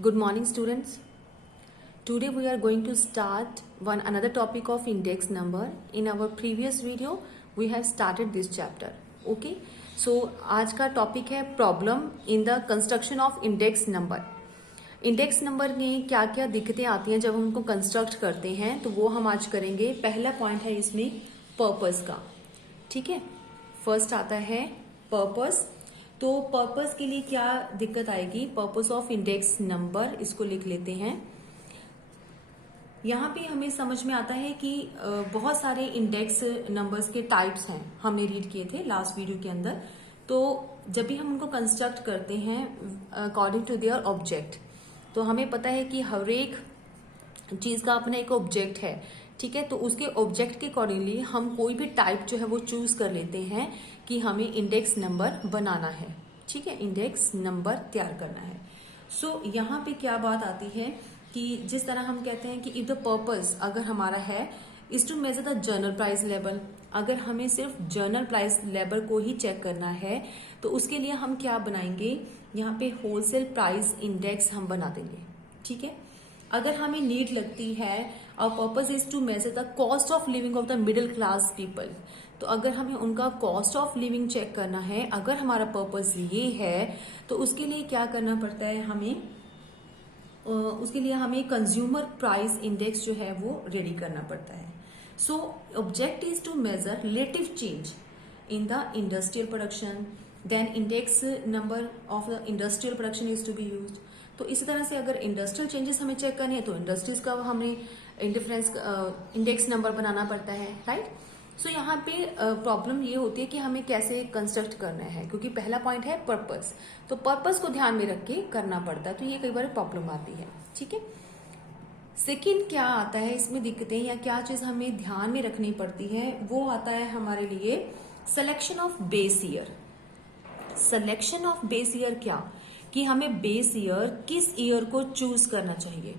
Good morning, students. Today we are going to start another topic of index number. In our previous video, we have started this chapter. Okay. So आज का topic है problem in the construction of index number. Index number में क्या क्या दिक्कतें आती हैं जब हम उनको कंस्ट्रक्ट करते हैं, तो वो हम आज करेंगे. पहला पॉइंट है इसमें पर्पस का. ठीक है, फर्स्ट आता है पर्पस. तो पर्पस के लिए क्या दिक्कत आएगी? पर्पस ऑफ इंडेक्स नंबर, इसको लिख लेते हैं. यहाँ पे हमें समझ में आता है कि बहुत सारे इंडेक्स नंबर्स के टाइप्स हैं, हमने रीड किए थे लास्ट वीडियो के अंदर. तो जब भी हम उनको कंस्ट्रक्ट करते हैं अकॉर्डिंग टू देयर ऑब्जेक्ट, तो हमें पता है कि हर एक चीज का अपना एक ऑब्जेक्ट है. ठीक है, तो उसके ऑब्जेक्ट के अकॉर्डिंगली हम कोई भी टाइप जो है वो चूज कर लेते हैं कि हमें इंडेक्स नंबर बनाना है. ठीक है, इंडेक्स नंबर तैयार करना है. सो यहाँ पे क्या बात आती है कि जिस तरह हम कहते हैं कि इफ द पर्पस अगर हमारा है is to measure the general price level, अगर हमें सिर्फ जनरल प्राइस लेवल को ही चेक करना है तो उसके लिए हम क्या बनाएंगे, यहाँ पे होलसेल प्राइस इंडेक्स हम बना देंगे. ठीक है, अगर हमें नीड लगती है और purpose is to measure the cost of living of the middle class people, तो अगर हमें उनका कॉस्ट ऑफ लिविंग चेक करना है, अगर हमारा पर्पस ये है, तो उसके लिए क्या करना पड़ता है हमें, उसके लिए हमें कंज्यूमर प्राइस इंडेक्स जो है वो रेडी करना पड़ता है. So object is to measure relative change in the industrial production, then index number of the industrial production is to be used. तो इसी तरह से अगर इंडस्ट्रियल चेंजेस हमें चेक करने हैं तो इंडस्ट्रीज का हमें इंडेक्स नंबर बनाना पड़ता है. राइट. सो यहाँ पे प्रॉब्लम ये होती है कि हमें कैसे कंस्ट्रक्ट करना है, क्योंकि पहला पॉइंट है पर्पस, तो पर्पस को ध्यान में रख के करना पड़ता है. तो ये कई बार प्रॉब्लम आती है. ठीक है, सेकेंड क्या आता है इसमें दिक्कतें या क्या चीज हमें ध्यान में रखनी पड़ती है, वो आता है हमारे लिए selection of base year. Selection of base year क्या, कि हमें बेस ईयर किस ईयर को चूज करना चाहिए.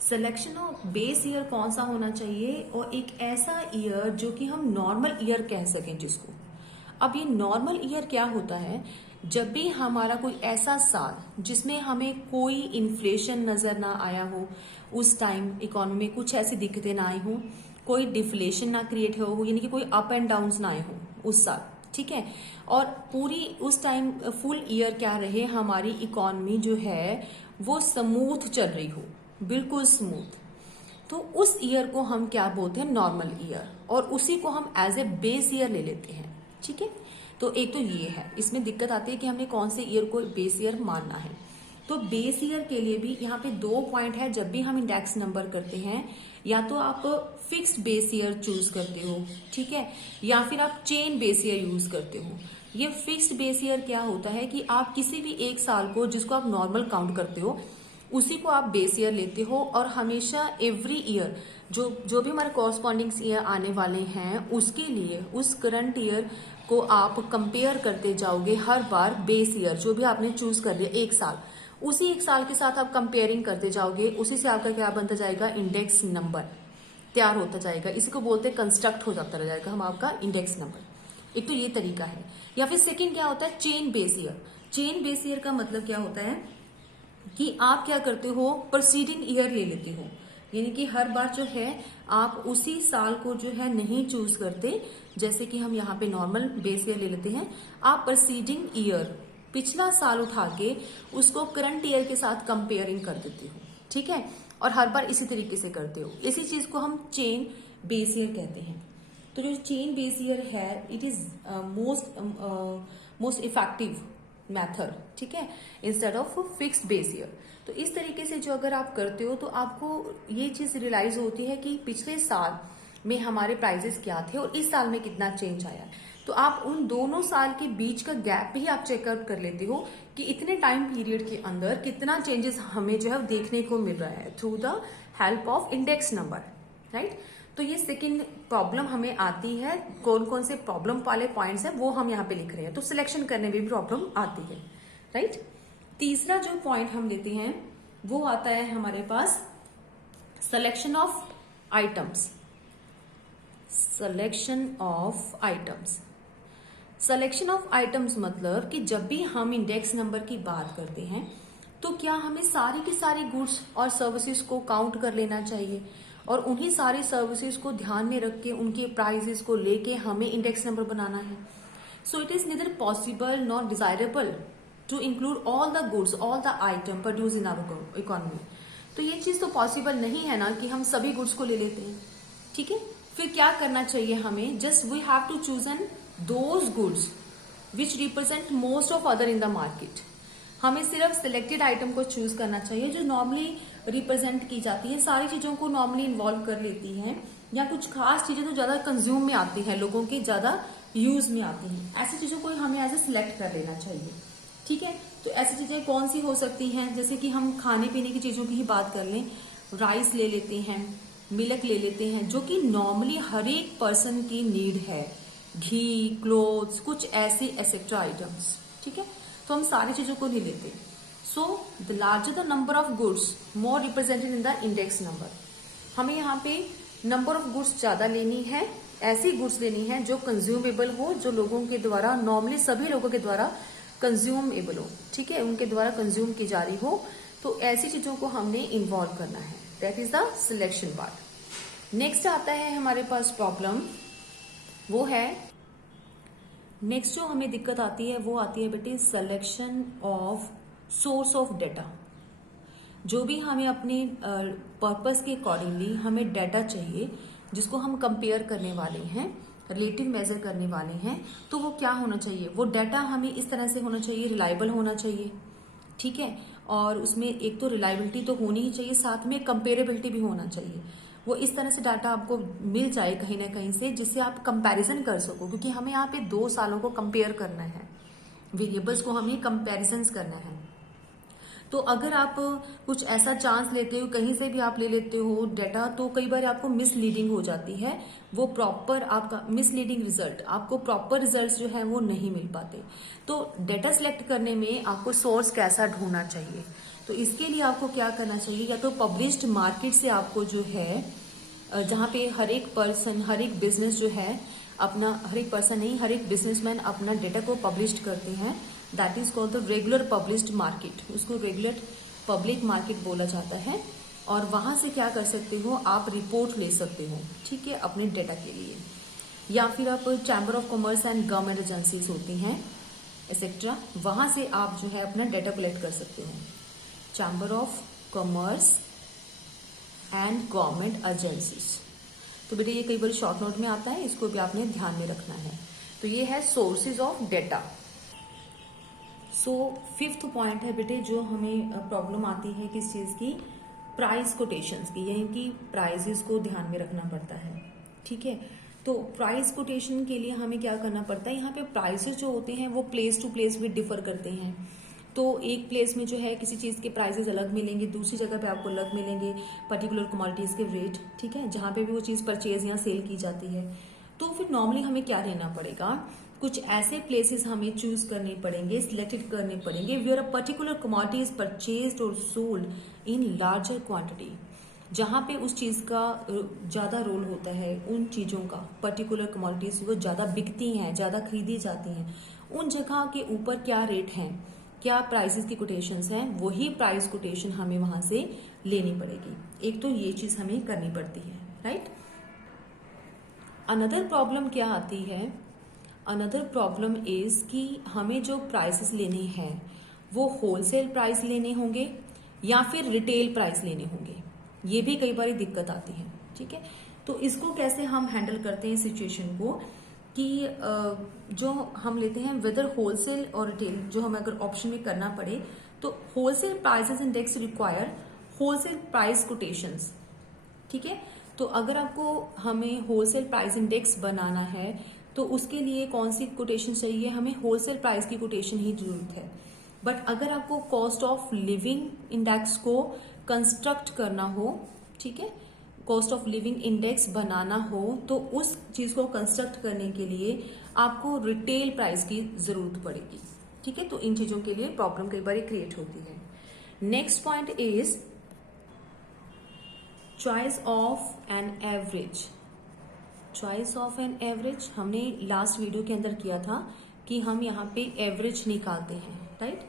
सिलेक्शन ऑफ बेस ईयर कौन सा होना चाहिए, और एक ऐसा ईयर जो कि हम नॉर्मल ईयर कह सकें जिसको. अब ये नॉर्मल ईयर क्या होता है, जब भी हमारा कोई ऐसा साल जिसमें हमें कोई इन्फ्लेशन नजर ना आया हो, उस टाइम इकोनॉमी में कुछ ऐसी दिक्कतें ना आई हो, कोई डिफ्लेशन ना क्रिएट हो, यानी कि कोई अप एंड डाउन ना आए हो उस साल. ठीक है, और पूरी उस टाइम फुल ईयर क्या रहे, हमारी इकोनॉमी जो है वो स्मूथ चल रही हो, बिल्कुल स्मूथ. तो उस ईयर को हम क्या बोलते हैं, नॉर्मल ईयर, और उसी को हम एज ए बेस ईयर ले लेते हैं. ठीक है, तो एक तो ये है, इसमें दिक्कत आती है कि हमने कौन से ईयर को बेस ईयर मानना है. तो बेस ईयर के लिए भी यहाँ पे दो पॉइंट है. जब भी हम इंडेक्स नंबर करते हैं, या तो आप फिक्स्ड बेस ईयर चूज करते हो, ठीक है, या फिर आप चेन बेस ईयर यूज करते हो. ये फिक्स्ड बेस ईयर क्या होता है कि आप किसी भी एक साल को जिसको आप नॉर्मल काउंट करते हो उसी को आप बेस ईयर लेते हो, और हमेशा एवरी ईयर जो भी हमारे कॉरस्पॉन्डिंग ईयर आने वाले हैं उसके लिए उस करंट ईयर को आप कंपेयर करते जाओगे हर बार. बेस ईयर जो भी आपने चूज कर लिया एक साल, उसी एक साल के साथ आप कंपेयरिंग करते जाओगे, उसी से आपका क्या बनता जाएगा, इंडेक्स नंबर तैयार होता जाएगा. इसी को बोलते हैं कंस्ट्रक्ट हो जाता रह जाएगा हम आपका इंडेक्स नंबर. एक तो ये तरीका है. या फिर सेकंड क्या होता है, chain base year. Chain base year का मतलब क्या होता है कि आप क्या करते हो, प्रोसीडिंग ईयर ले लेते हो, यानी कि हर बार जो है आप उसी साल को जो है नहीं चूज करते. जैसे कि हम यहाँ पे नॉर्मल बेस ईयर ले लेते हैं, आप प्रोसीडिंग ईयर पिछला साल उठा के उसको करंट ईयर के साथ कंपेयरिंग कर देते हो. ठीक है, और हर बार इसी तरीके से करते हो. इसी चीज को हम चेन बेस ईयर कहते हैं. तो जो चेन बेस ईयर है, it is most effective method. ठीक है, instead of fixed base year. तो इस तरीके से जो अगर आप करते हो तो आपको ये चीज रियलाइज होती है कि पिछले साल में हमारे प्राइजेस क्या थे और इस साल में कितना चेंज आया. तो आप उन दोनों साल के बीच का गैप भी आप चेकआउट कर लेते हो कि इतने टाइम पीरियड के अंदर कितना चेंजेस हमें जो है देखने को मिल रहा है through the help of index number. Right. तो ये सेकंड प्रॉब्लम हमें आती है. कौन कौन से प्रॉब्लम वाले पॉइंट्स हैं वो हम यहाँ पे लिख रहे हैं, तो सिलेक्शन करने में भी प्रॉब्लम आती है. राइट. तीसरा जो पॉइंट हम लेते हैं वो आता है हमारे पास selection of items. Selection of items. Selection of items मतलब कि जब भी हम इंडेक्स नंबर की बात करते हैं तो क्या हमें सारी की सारी गुड्स और सर्विसेज को काउंट कर लेना चाहिए और उन्हीं सारे सर्विसेज को ध्यान में रख के उनके प्राइसेस को लेके हमें इंडेक्स नंबर बनाना है? So it is neither possible nor desirable to include all the goods, all the item produced in our economy. तो ये चीज तो पॉसिबल नहीं है ना कि हम सभी गुड्स को ले लेते हैं, ठीक है? फिर क्या करना चाहिए हमें? Just we have to choose an those goods which represent most of other in the market. हमें सिर्फ सिलेक्टेड आइटम को चूज करना चाहिए जो नॉर्मली रिप्रेजेंट की जाती है, सारी चीजों को नॉर्मली इन्वॉल्व कर लेती हैं, या कुछ खास चीजें तो ज्यादा कंज्यूम में आती हैं, लोगों के ज्यादा यूज में आती हैं, ऐसी चीजों को हमें एज ए सिलेक्ट कर लेना चाहिए, ठीक है? तो ऐसी चीजें कौन सी हो सकती हैं? जैसे कि हम खाने पीने की चीजों की ही बात कर लें, राइस ले लेते हैं, मिल्क ले लेते हैं, जो कि नॉर्मली हर एक पर्सन की नीड है, घी, क्लोथ्स, कुछ ऐसे एक्सेट्रा आइटम्स, ठीक है? तो हम सारी चीजों को नहीं लेते. So the larger the number of goods more represented in the index number. हमें यहाँ पे नंबर ऑफ गुड्स ज्यादा लेनी है, ऐसी गुड्स लेनी है जो कंज्यूमेबल हो, जो लोगों के द्वारा, नॉर्मली सभी लोगों के द्वारा कंज्यूमेबल हो, ठीक है? उनके द्वारा कंज्यूम की जा रही हो. तो ऐसी चीजों को हमने इन्वॉल्व करना है. That is the selection part. Next आता है हमारे पास प्रॉब्लम, वो है नेक्स्ट जो हमें दिक्कत आती है वो आती है बेटे selection of source of data. जो भी हमें अपने पर्पस के अकॉर्डिंगली हमें डाटा चाहिए जिसको हम कंपेयर करने वाले हैं, रिलेटिव मेजर करने वाले हैं, तो वो क्या होना चाहिए? वो डाटा हमें इस तरह से होना चाहिए, रिलायबल होना चाहिए, ठीक है? और उसमें एक तो रिलायबिलिटी तो होनी ही चाहिए, साथ में कंपेरेबिलिटी भी होना चाहिए. वो इस तरह से डाटा आपको मिल जाए कहीं ना कहीं से जिससे आप कंपैरिजन कर सको, क्योंकि हमें यहाँ पे 2 सालों को कंपेयर करना है, वेरिएबल्स को हमें कंपैरिजन करना है. तो अगर आप कुछ ऐसा चांस लेते हो, कहीं से भी आप ले लेते हो डाटा, तो कई बार आपको मिसलीडिंग हो जाती है. वो प्रॉपर आपका मिसलीडिंग रिजल्ट, आपको प्रॉपर रिजल्ट जो है वो नहीं मिल पाते. तो डाटा सिलेक्ट करने में आपको सोर्स कैसा ढूंढना चाहिए? तो इसके लिए आपको क्या करना चाहिए? या तो पब्लिश्ड मार्केट से आपको जो है, जहाँ पे हर एक पर्सन, हर एक बिजनेस जो है अपना, हर एक पर्सन नहीं, हर एक बिजनेसमैन अपना डेटा को पब्लिश करते हैं, that is called the regular published market. उसको रेगुलर पब्लिक मार्केट बोला जाता है. और वहां से क्या कर सकते हो? आप रिपोर्ट ले सकते हो, ठीक है, अपने डेटा के लिए. या फिर आप chamber of commerce and government agencies होती हैं एक्सेट्रा, वहां से आप जो है अपना डेटा कलेक्ट कर सकते हो. Chamber of commerce and government agencies. तो बेटे ये कई बार शॉर्ट नोट में आता है, इसको भी आपने ध्यान में रखना है. तो ये है sources of data. So fifth point है बेटे जो हमें प्रॉब्लम आती है किस चीज की? प्राइस कोटेशंस की, यानी कि प्राइजेस को ध्यान में रखना पड़ता है, ठीक है? तो प्राइस कोटेशन के लिए हमें क्या करना पड़ता है? यहाँ पे प्राइसेस जो होते हैं वो प्लेस टू प्लेस भी डिफर करते हैं. तो एक प्लेस में जो है किसी चीज के प्राइसेस अलग मिलेंगे, दूसरी जगह पे आपको अलग मिलेंगे पर्टिकुलर कमोडिटीज के रेट, ठीक है, जहां पे भी वो चीज परचेज या सेल की जाती है. तो फिर नॉर्मली हमें क्या लेना पड़ेगा? कुछ ऐसे प्लेसेस हमें चूज करने पड़ेंगे, सिलेक्टेड करने पड़ेंगे where a particular commodity is purchased और सोल्ड इन लार्जर क्वांटिटी, जहां पे उस चीज का ज्यादा रोल होता है, उन चीजों का, पर्टिकुलर कमोडिटीज वो ज्यादा बिकती हैं, ज्यादा खरीदी जाती हैं, उन जगह के ऊपर क्या रेट हैं, क्या प्राइसेस की कोटेशंस हैं, वही प्राइस कोटेशन हमें वहां से लेनी पड़ेगी. एक तो ये चीज हमें करनी पड़ती है, राइट? अनदर प्रॉब्लम क्या आती है? अनदर प्रॉब्लम इज कि हमें जो प्राइसेस लेने हैं वो होलसेल प्राइस लेने होंगे या फिर रिटेल प्राइस लेने होंगे. ये भी कई बार दिक्कत आती है, ठीक है? तो इसको कैसे हम हैंडल करते हैं सिचुएशन को कि जो हम लेते हैं वेदर होलसेल और रिटेल, जो हमें अगर ऑप्शन में करना पड़े तो wholesale prices index require wholesale price quotations, ठीक है? तो अगर आपको हमें होलसेल प्राइस इंडेक्स बनाना है तो उसके लिए कौन सी कोटेशन चाहिए? हमें होलसेल प्राइस की कोटेशन ही जरूरत है. बट अगर आपको कॉस्ट ऑफ लिविंग इंडेक्स को कंस्ट्रक्ट करना हो, ठीक है, कॉस्ट ऑफ लिविंग इंडेक्स बनाना हो, तो उस चीज को कंस्ट्रक्ट करने के लिए आपको रिटेल प्राइस की जरूरत पड़ेगी, ठीक है? तो इन चीजों के लिए प्रॉब्लम कई बार क्रिएट होती है. Next point is choice of an average. Choice of an average हमने लास्ट वीडियो के अंदर किया था कि हम यहाँ पे एवरेज निकालते हैं, राइट?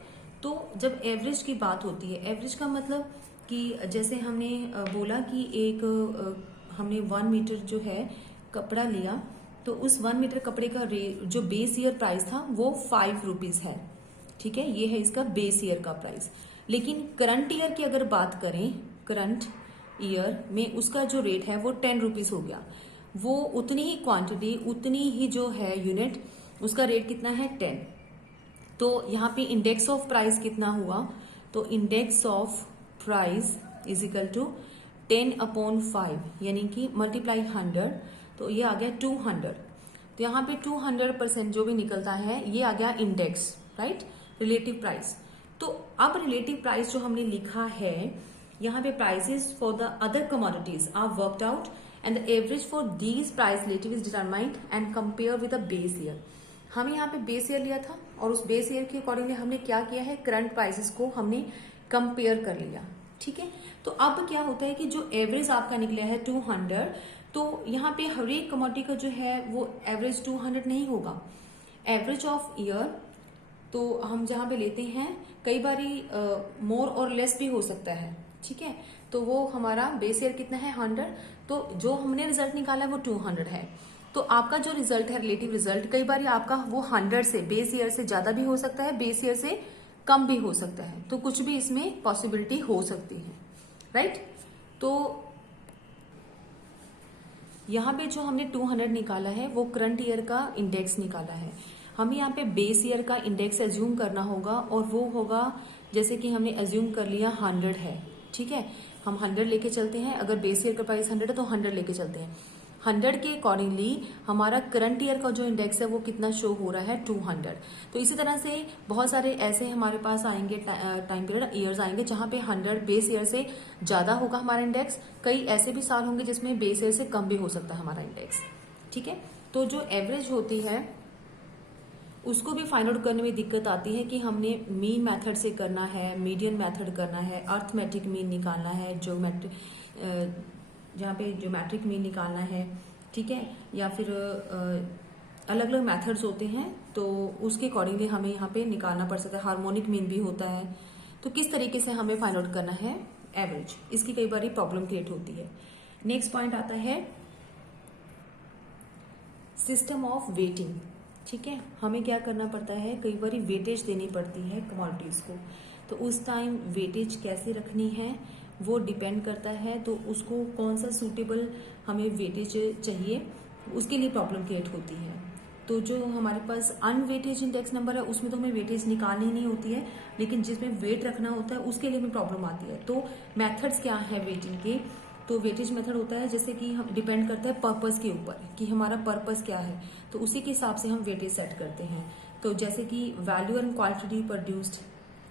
तो जब एवरेज की बात होती है, एवरेज का मतलब कि जैसे हमने बोला कि एक हमने 1 मीटर जो है कपड़ा लिया, तो उस 1 मीटर कपड़े का जो बेस ईयर प्राइस था वो 5 रुपीज है। ठीक है, ये है इसका बेस ईयर का प्राइस। लेकिन करंट ईयर की अगर बात करें, करंट ईयर में उसका जो रेट है वो 10 रुपीज हो गया। वो उतनी ही क्वांटिटी, उतनी ही जो है यूनिट, उसका रेट कितना है 10। तो यहाँ पे इंडेक्स ऑफ प्राइस कितना हुआ, तो index of price is equal to 10/5 यानी कि मल्टीप्लाई 100, तो ये आ गया 200। तो यहाँ पे 200% जो भी निकलता है ये आ गया इंडेक्स, राइट, रिलेटिव प्राइस। तो अब रिलेटिव प्राइस जो हमने लिखा है यहाँ पे, prices for the other commodities are worked out and the average for these price relative is determined and compare with the base year. हमने यहाँ पे बेस ईयर लिया था और उस बेस ईयर के अकॉर्डिंगली हमने क्या किया है, करंट प्राइसेस को हमने कंपेयर कर लिया। ठीक है, तो अब क्या होता है कि जो एवरेज आपका निकला है 200, तो यहाँ पे हर एक कमोडिटी का जो है वो एवरेज 200 नहीं होगा। एवरेज ऑफ ईयर तो हम जहाँ पे लेते हैं कई बारी मोर और लेस भी हो सकता है। ठीक है, तो वो हमारा बेस ईयर कितना है 100, तो जो हमने रिजल्ट निकाला है वो 200 है। तो आपका जो रिजल्ट है, रिलेटिव रिजल्ट, कई बार आपका वो 100 से, बेस ईयर से ज्यादा भी हो सकता है, बेस ईयर से कम भी हो सकता है। तो कुछ भी इसमें पॉसिबिलिटी हो सकती है, राइट। तो यहाँ पे जो हमने 200 निकाला है वो करंट ईयर का इंडेक्स निकाला है। हमें यहाँ पे बेस ईयर का इंडेक्स एज्यूम करना होगा और वो होगा, जैसे कि हमने एज्यूम कर लिया 100 है। ठीक है, हम 100 लेके चलते हैं, अगर बेस ईयर का प्राइस 100 है तो 100 लेके चलते हैं। 100 के अकॉर्डिंगली हमारा करंट ईयर का जो इंडेक्स है वो कितना शो हो रहा है 200। तो इसी तरह से बहुत सारे ऐसे हमारे पास आएंगे टाइम पीरियड, ईयर्स आएंगे जहां पे 100 बेस ईयर से ज्यादा होगा हमारा इंडेक्स। कई ऐसे भी साल होंगे जिसमें बेस ईयर से कम भी हो सकता है हमारा इंडेक्स। ठीक है, तो जो एवरेज होती है उसको भी फाइंड आउट करने में दिक्कत आती है कि हमने मीन मेथड से करना है, मीडियन मेथड करना है, अर्थमेटिक मीन निकालना है, ज्योमेट्रिक जहाँ पे ज्योमेट्रिक मीन निकालना है। ठीक है, या फिर अलग अलग मेथड्स होते हैं, तो उसके अकॉर्डिंगली हमें यहाँ पे निकालना पड़ सकता है। हार्मोनिक मीन भी होता है। तो किस तरीके से हमें फाइंड आउट करना है एवरेज, इसकी कई बार प्रॉब्लम क्रिएट होती है। नेक्स्ट पॉइंट आता है सिस्टम ऑफ वेटिंग। ठीक है, हमें क्या करना पड़ता है, कई बार वेटेज देनी पड़ती है कमोडिटीज को, तो उस टाइम वेटेज कैसे रखनी है वो डिपेंड करता है। तो उसको कौन सा सूटेबल हमें वेटेज चाहिए, उसके लिए प्रॉब्लम क्रिएट होती है। तो जो हमारे पास अनवेटेज इंडेक्स नंबर है उसमें तो हमें वेटेज निकालनी नहीं होती है, लेकिन जिसमें वेट रखना होता है उसके लिए हमें प्रॉब्लम आती है। तो मेथड्स क्या है वेटिंग के, तो वेटेज मेथड होता है जैसे कि हम डिपेंड करता है पर्पस के ऊपर कि हमारा पर्पस क्या है, तो उसी के हिसाब से हम वेटेज सेट करते हैं। तो जैसे कि वैल्यू एंड क्वांटिटी प्रोड्यूस्ड,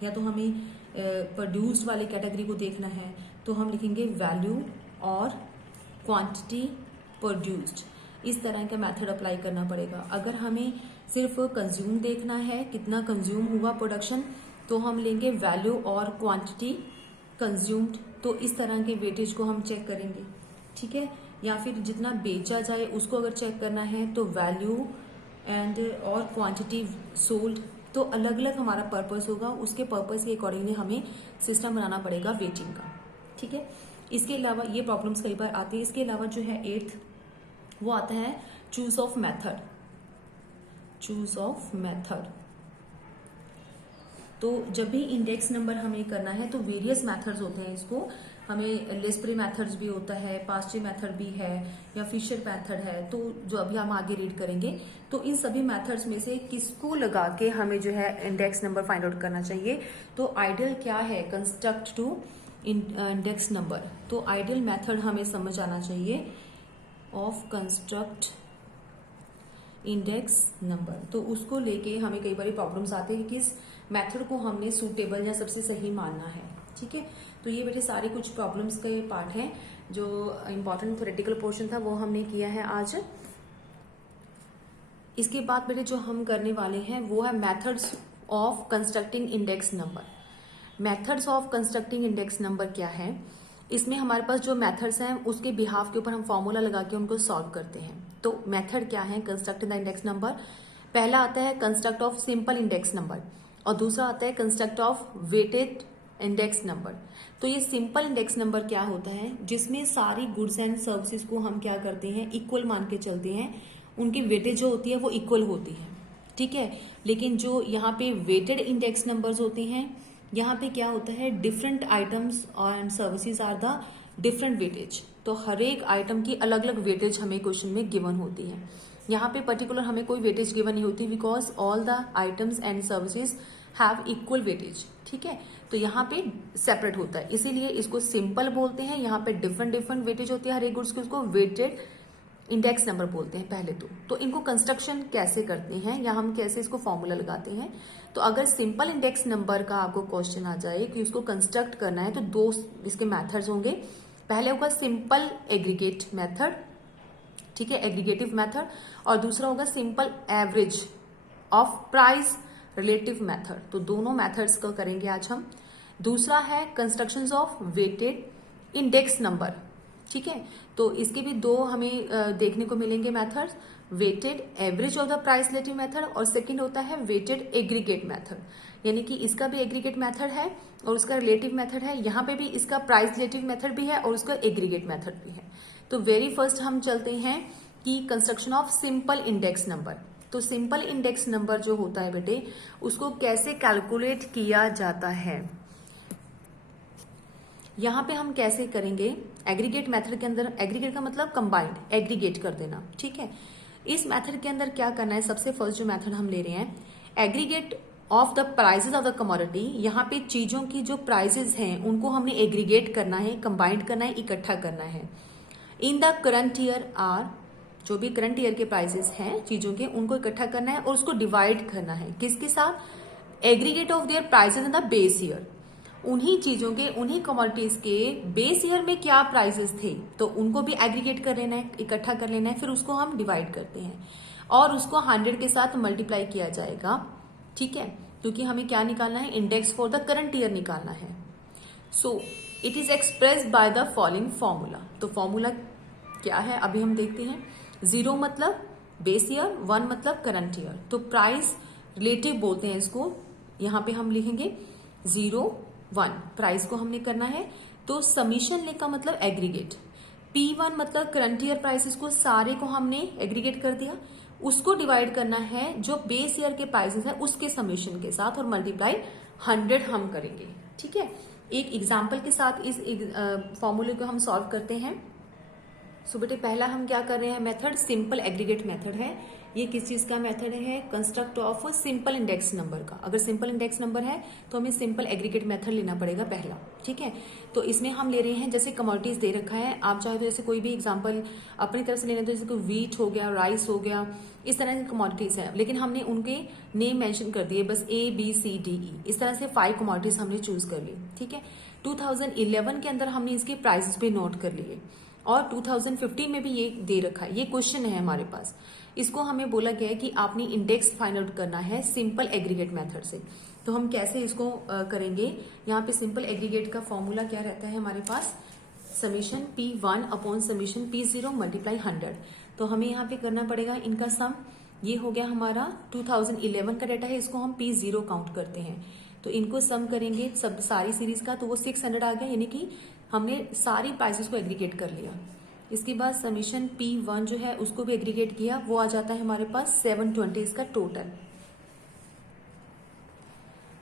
या तो हमें प्रोड्यूस्ड वाली कैटेगरी को देखना है तो हम लिखेंगे वैल्यू और क्वांटिटी प्रोड्यूस्ड। इस तरह का मेथड अप्लाई करना पड़ेगा। अगर हमें सिर्फ कंज्यूम देखना है, कितना कंज्यूम हुआ प्रोडक्शन, तो हम लेंगे वैल्यू और क्वांटिटी कंज्यूम्ड। तो इस तरह के वेटेज को हम चेक करेंगे। ठीक है, या फिर जितना बेचा जाए उसको अगर चेक करना है तो वैल्यू एंड और क्वांटिटी सोल्ड। तो अलग अलग हमारा पर्पस होगा, उसके पर्पस के अकॉर्डिंगली हमें सिस्टम बनाना पड़ेगा वेटिंग का। ठीक है, इसके अलावा ये प्रॉब्लम्स कई बार आती है। इसके अलावा जो है 8th वो आता है choose of method. Choose of method, तो जब भी इंडेक्स नंबर हमें करना है तो वेरियस मेथड्स होते हैं। इसको हमें लेस्प्री मेथड्स भी होता है, पास्चे मेथड भी है, या फिशर मेथड है, तो जो अभी हम आगे रीड करेंगे। तो इन सभी मेथड्स में से किसको लगा के हमें जो है इंडेक्स नंबर फाइंड आउट करना चाहिए। तो आइडियल क्या है, कंस्ट्रक्ट टू इंडेक्स नंबर। तो आइडियल मेथड हमें समझ आना चाहिए ऑफ कंस्ट्रक्ट इंडेक्स नंबर। तो उसको लेके हमें कई बार प्रॉब्लम्स आते हैं कि किस मेथड को हमने सूटेबल या सबसे सही मानना है। ठीक है, तो ये बेटे सारे कुछ प्रॉब्लम्स के पार्ट हैं। जो इंपॉर्टेंट थ्योरेटिकल पोर्शन था वो हमने किया है आज। इसके बाद बेटे जो हम करने वाले हैं वो है methods of constructing index number. Methods of constructing index number क्या है, इसमें हमारे पास जो मेथड्स हैं उसके बिहाफ के ऊपर हम फॉर्मूला लगा के उनको सॉल्व करते हैं। तो मेथड क्या है कंस्ट्रक्टिंग द इंडेक्स नंबर। पहला आता है construct of simple index number. और दूसरा आता है construct of weighted index number. तो ये सिंपल इंडेक्स नंबर क्या होता है, जिसमें सारी गुड्स एंड सर्विसेज को हम क्या करते हैं, इक्वल मान के चलते हैं, उनकी वेटेज जो होती है वो इक्वल होती है, ठीक है। लेकिन जो यहाँ पे वेटेड इंडेक्स नंबर्स होते हैं, यहाँ पे क्या होता है, different items and services are the different weightage. तो हर एक आइटम की अलग अलग वेटेज हमें क्वेश्चन में गिवन होती है। यहाँ पे पर्टिकुलर हमें कोई वेटेज गिवन नहीं होती, because all the items and services have equal weightage, ठीक है। तो यहाँ पे सेपरेट होता है, इसीलिए इसको सिंपल बोलते हैं। यहाँ पे डिफरेंट डिफरेंट वेटेज होती है हर एक गुड्स की, उसको वेटेड इंडेक्स नंबर बोलते हैं पहले तो इनको कंस्ट्रक्शन कैसे करते हैं या हम कैसे इसको फॉर्मूला लगाते हैं। तो अगर सिंपल इंडेक्स नंबर का आपको क्वेश्चन आ जाए कि उसको कंस्ट्रक्ट करना है, तो दो इसके मेथड्स होंगे। पहले होगा सिंपल एग्रीगेट मेथड, ठीक है, एग्रीगेटिव मेथड, और दूसरा होगा simple average of price relative method. तो दोनों मेथड्स का करेंगे आज हम। दूसरा है constructions of weighted index number, ठीक है। तो इसके भी दो हमें देखने को मिलेंगे methods, weighted average of the price relative method, और सेकंड होता है वेटेड एग्रीगेट मेथड, यानी कि इसका भी एग्रीगेट मेथड है और उसका रिलेटिव मेथड है। यहाँ पे भी इसका प्राइस रिलेटिव मेथड भी है और उसका एग्रीगेट मेथड भी है। तो वेरी फर्स्ट हम चलते हैं कि construction of simple index number. तो सिंपल इंडेक्स नंबर जो होता है बेटे, उसको कैसे कैलकुलेट किया जाता है, यहाँ पे हम कैसे करेंगे, एग्रीगेट मेथड के अंदर। एग्रीगेट का मतलब कंबाइंड, एग्रीगेट कर देना, ठीक है। इस मेथड के अंदर क्या करना है, सबसे फर्स्ट जो मेथड हम ले रहे हैं, aggregate of the prices of the commodity. यहाँ पे चीजों की जो प्राइसेस हैं उनको हमने एग्रीगेट करना है, कंबाइंड करना है, इकट्ठा करना है। In the current year are, जो भी करंट ईयर के प्राइसेस हैं चीजों के, उनको इकट्ठा करना है और उसको डिवाइड करना है किसके साथ, aggregate of their prices in the base year. उन्हीं चीजों के, उन्हीं कमोडिटीज के बेस ईयर में क्या प्राइसेस थे, तो उनको भी एग्रीगेट कर लेना है, इकट्ठा कर लेना है, फिर उसको हम डिवाइड करते हैं और उसको 100 के साथ मल्टीप्लाई किया जाएगा, ठीक है, क्योंकि हमें क्या निकालना है, index for the current year निकालना है। So it is expressed by the following formula. तो फॉर्मूला क्या है अभी हम देखते हैं। 0 मतलब बेस ईयर, 1 मतलब करंट ईयर। तो प्राइस रिलेटिव बोलते हैं इसको, यहाँ पे हम लिखेंगे 0 1, प्राइस को हमने करना है। तो समीशन ले का मतलब एग्रीगेट, P1 मतलब करंट ईयर प्राइसेस को सारे को हमने एग्रीगेट कर दिया, उसको डिवाइड करना है जो बेस ईयर के प्राइसेस है उसके समीशन के साथ और मल्टीप्लाई 100 हम करेंगे, ठीक है। एक एग्जाम्पल के साथ इस फॉर्मूले को हम सॉल्व करते हैं। सो बेटे पहला हम क्या कर रहे हैं, मेथड सिंपल एग्रीगेट मेथड है। ये किस चीज का मेथड है, construct of simple index number का। अगर सिंपल इंडेक्स नंबर है तो हमें सिंपल एग्रीगेट मेथड लेना पड़ेगा पहला, ठीक है। तो इसमें हम ले रहे हैं, जैसे कमोडिटीज दे रखा है, आप चाहे तो जैसे कोई भी एग्जांपल अपनी तरफ से लेना, तो जैसे कोई व्हीट हो गया, राइस हो गया, इस तरह की कमोडिटीज है, लेकिन हमने उनके नेम मेंशन कर दिए, बस ABCDE, इस तरह से 5 कमोडिटीज हमने चूज कर ली, ठीक है। 2011 के अंदर हमने इसके प्राइसेस भी नोट कर लिए और 2015 में भी ये दे रखा है, ये क्वेश्चन है हमारे पास। इसको हमें बोला गया है कि आपने इंडेक्स फाइंड आउट करना है सिंपल एग्रीगेट मेथड से। तो हम कैसे इसको करेंगे, यहाँ पे सिंपल एग्रीगेट का फॉर्मूला क्या रहता है हमारे पास, summation P1 upon summation P0 multiply 100। तो हमें यहाँ पे करना पड़ेगा इनका सम। ये हो गया हमारा 2011 का डाटा है, इसको हम P0 काउंट करते हैं, तो इनको सम करेंगे सब सारी सीरीज का, तो वो 600 आ गया, यानी कि हमने सारी प्राइसेस को एग्रीगेट कर लिया। इसके बाद समीशन P1 जो है उसको भी एग्रीगेट किया, वो आ जाता है हमारे पास 720 इसका टोटल।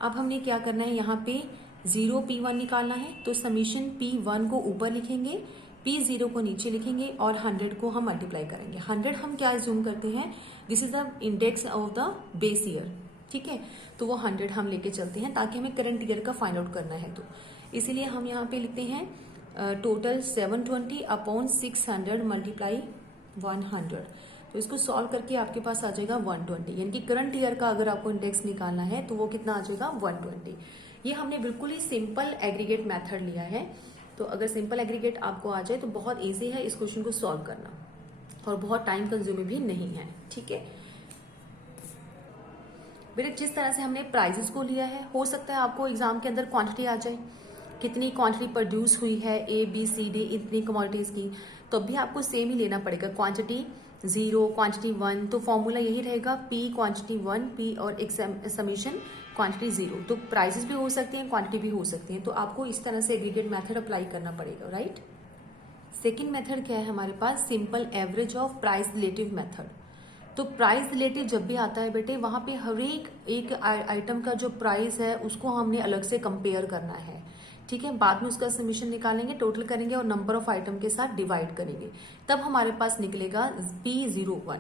अब हमने क्या करना है, यहाँ पे 0 P1 निकालना है, तो समीशन P1 को ऊपर लिखेंगे, P0 को नीचे लिखेंगे और 100 को हम मल्टीप्लाई करेंगे। 100 हम क्या ज्यूम करते हैं, this is the index of the base year, ठीक है। तो वो 100 हम लेके चलते हैं ताकि हमें करंट ईयर का फाइंड आउट करना है, तो इसीलिए हम यहाँ पे लिखते हैं टोटल 720 अपॉन 600 मल्टीप्लाई 100। तो इसको सॉल्व करके आपके पास आ जाएगा 120, यानी कि करंट ईयर का अगर आपको इंडेक्स निकालना है तो वो कितना आ जाएगा 120। ये हमने बिल्कुल ही सिंपल एग्रीगेट मेथड लिया है। तो अगर सिंपल एग्रीगेट आपको आ जाए तो बहुत ईजी है इस क्वेश्चन को सॉल्व करना और बहुत टाइम कंज्यूमिंग भी नहीं है, ठीक है। बेटे जिस तरह से हमने प्राइजेस को लिया है, हो सकता है आपको एग्जाम के अंदर क्वांटिटी आ जाए, कितनी क्वांटिटी प्रोड्यूस हुई है ABCD इतनी कमोडिटीज की, तो भी आपको सेम ही लेना पड़ेगा, क्वांटिटी 0 क्वांटिटी 1, तो फॉर्मूला यही रहेगा P क्वांटिटी 1 P और एक समीशन क्वांटिटी 0। तो प्राइसेस भी हो सकते हैं, क्वांटिटी भी हो सकती है, तो आपको इस तरह से एग्रीगेट मेथड अप्लाई करना पड़ेगा, राइट। सेकेंड मेथड क्या है हमारे पास, simple average of price relative method. तो प्राइस रिलेटिव जब भी आता है बेटे, वहां पे हर एक आइटम का जो प्राइस है उसको हमने अलग से कंपेयर करना है, ठीक है। बाद में उसका समीशन निकालेंगे, टोटल करेंगे और नंबर ऑफ आइटम के साथ डिवाइड करेंगे, तब हमारे पास निकलेगा P01,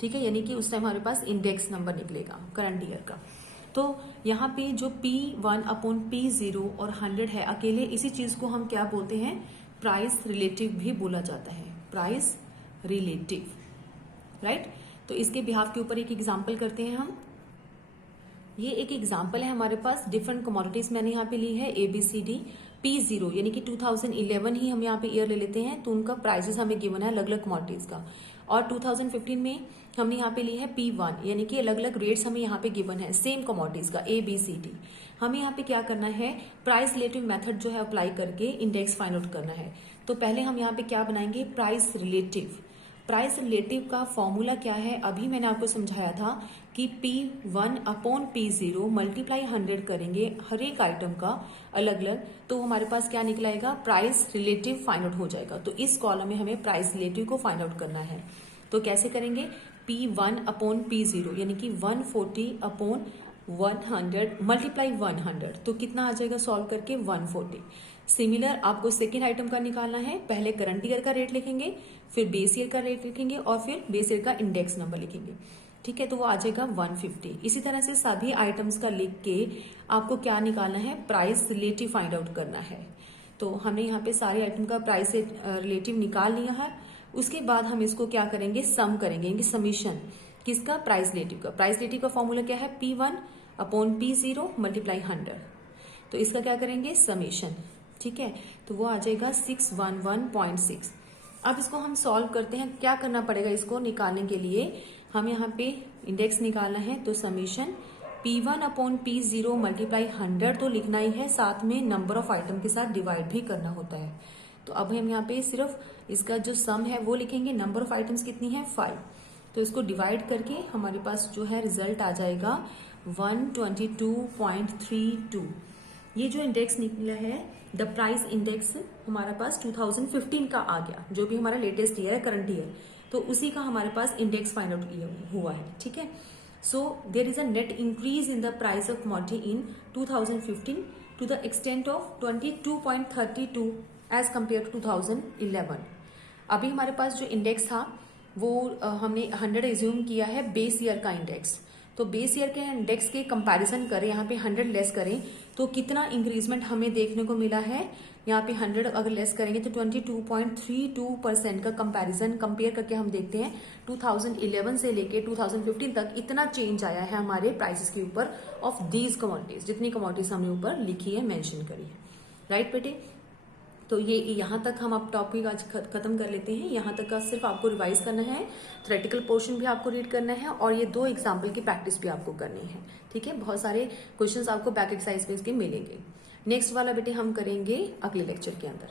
ठीक है, यानी कि उस टाइम हमारे पास इंडेक्स नंबर निकलेगा करंट ईयर का। तो यहाँ पे जो P1 अपॉन P0 और 100 है, अकेले इसी चीज को हम क्या बोलते हैं, प्राइस रिलेटिव भी बोला जाता है, प्राइस रिलेटिव, राइट। तो इसके बिहाफ के ऊपर एक एग्जाम्पल करते हैं हम। ये एक एग्जाम्पल है हमारे पास, डिफरेंट कमोडिटीज मैंने यहाँ पे ली है ABCD। P0 यानी कि 2011 ही हम यहाँ पे ईयर ले लेते हैं, तो उनका प्राइसेस हमें गिवन है अलग अलग कमोडिटीज का। और 2015 में हमने यहाँ पे ली है P1 यानी कि अलग अलग रेट्स हमें यहाँ पे गिवन है सेम कमोडिटीज का ABCD। हमें यहाँ पे क्या करना है, प्राइस रिलेटिव मेथड जो है अप्लाई करके इंडेक्स फाइंड आउट करना है। तो पहले हम यहाँ पे क्या बनाएंगे, प्राइस रिलेटिव। प्राइस रिलेटिव का फॉर्मूला क्या है, अभी मैंने आपको समझाया था कि P1 अपॉन P0 मल्टीप्लाई 100 करेंगे हर एक आइटम का अलग अलग, तो हमारे पास क्या निकलाएगा, प्राइस रिलेटिव फाइंड आउट हो जाएगा। तो इस कॉलम में हमें प्राइस रिलेटिव को फाइंड आउट करना है। तो कैसे करेंगे, P1 अपॉन P0 यानी कि 140 अपॉन 100 मल्टीप्लाई 100, तो कितना आ जाएगा सॉल्व करके 140। सिमिलर आपको सेकेंड आइटम का निकालना है, पहले करंट ईयर का रेट लिखेंगे, फिर बेस ईयर का रेट लिखेंगे और फिर बेस ईयर का इंडेक्स नंबर लिखेंगे, ठीक है, तो वो आ जाएगा 150। इसी तरह से सभी आइटम्स का लिख के आपको क्या निकालना है, प्राइस रिलेटिव फाइंड आउट करना है। तो हमने यहाँ पे सारे आइटम का प्राइस रिलेटिव निकाल लिया है। उसके बाद हम इसको क्या करेंगे, सम करेंगे, समीशन किसका, प्राइस रिलेटिव का। प्राइस रिलेटिव का फॉर्मूला क्या है, P1 अपॉन P0 मल्टीप्लाई 100, तो इसका क्या करेंगे, समीशन, ठीक है, तो वो आ जाएगा 611.6। अब इसको हम सॉल्व करते हैं, क्या करना पड़ेगा इसको निकालने के लिए, हम यहाँ पे इंडेक्स निकालना है, तो summation P1 upon P0 multiply 100 तो लिखना ही है, साथ में नंबर ऑफ आइटम के साथ डिवाइड भी करना होता है। तो अब हम यहाँ पे सिर्फ इसका जो सम है वो लिखेंगे, नंबर ऑफ आइटम्स कितनी है 5, तो इसको डिवाइड करके हमारे पास जो है रिजल्ट आ जाएगा 122.32। ये जो इंडेक्स निकला है, द प्राइस इंडेक्स हमारा पास 2015 का आ गया, जो भी हमारा लेटेस्ट ईयर है, करंट ईयर, तो उसी का हमारे पास इंडेक्स फाइंड आउट हुआ है, ठीक है। So there is a net increase in the price of commodity in 2015 to the extent of 22.32 as compared to 2011। अभी हमारे पास जो इंडेक्स था वो हमने 100 एज्यूम किया है बेस ईयर का इंडेक्स, तो बेस ईयर के इंडेक्स के कंपैरिजन करें, यहाँ पे 100 लेस करें तो कितना इंक्रीजमेंट हमें देखने को मिला है। यहाँ पे 100 अगर लेस करेंगे तो 22.32% का कंपैरिजन कंपेयर करके हम देखते हैं 2011 से लेके 2015 तक इतना चेंज आया है हमारे प्राइसेस के ऊपर ऑफ दीज कमोडिटीज, जितनी कमोडिटीज हमने ऊपर लिखी है, मेंशन करी है, राइट बेटे। तो ये यहाँ तक हम अब टॉपिक आज खत्म कर लेते हैं। यहाँ तक का सिर्फ आपको रिवाइज करना है, थ्योरेटिकल पोर्शन भी आपको रीड करना है और ये 2 एग्जाम्पल की प्रैक्टिस भी आपको करनी है, ठीक है। बहुत सारे क्वेश्चंस आपको बैक एक्सरसाइज में इसके मिलेंगे। नेक्स्ट वाला बेटे हम करेंगे अगले लेक्चर के अंदर।